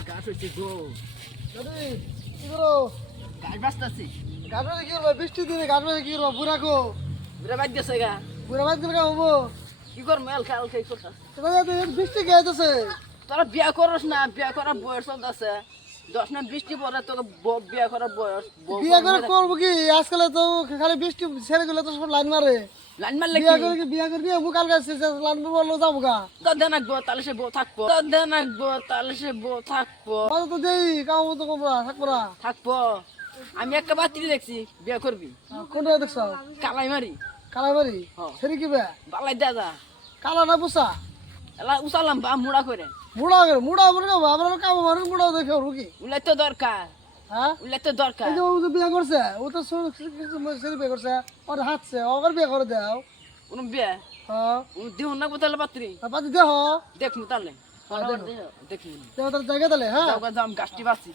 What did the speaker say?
গাছ হচ্ছে গো দাদি কি করো গাছ বাঁচতেছি গাছ বাজে কি করবো বৃষ্টি দিনে গাছ বাজে কি করবো বুড়া কো ঘুরে বাদ গেছে গা বুড়া বাজ দিলে হবো কি কর মেল খেয়াল খেয়ে করতাস বৃষ্টি গেছে তোরা বিয়া করস না বিয়া করার বয়স চলতেছে 10 না বৃষ্টি পরে তোকে বিয়া করার বয়স বিয়ে করে করবো কি আজকাল তো খালি বৃষ্টি ছেলেগুলো তো সব লাইন মারে লাইন মারলে বিয়ে করে কি বিয়ে করবি আমি কাল গাছ লাইন বললো যাবো গা তোর দেন রাখবো তাহলে সে বউ থাকবো তোর দেন রাখবো তাহলে সে বউ থাকবো কত তো দেই কাম তো কমরা থাকবো না থাকবো আমি একটা বাতিল দেখছি বিয়া করবি কোনটা দেখছ কালাই মারি কালাই বাড়ি হ্যাঁ। সেরি কি বে বালাই দাদা কালা না পোষা এলা উসালাম বা মুড়া করে মুড়া মনে করবো আমরা কাম মারে মুড়া দেখে রুকি উলাই তো দরকার হ্যাঁ উলাই তো দরকার এই যে ও যে বিয়ে করছে ও তো সেরি বিয়ে করছে ওর হাতছে ওর বিয়ে করে দাও কোন বিয়া হ্যাঁ দেহ না কোথালে পাত্রী বাদ দেহ দেখমু তাহলে দেখো। দেখমু দেহ তার জায়গা তাহলে হ্যাঁ যাও গাছ গাছটি বাঁচি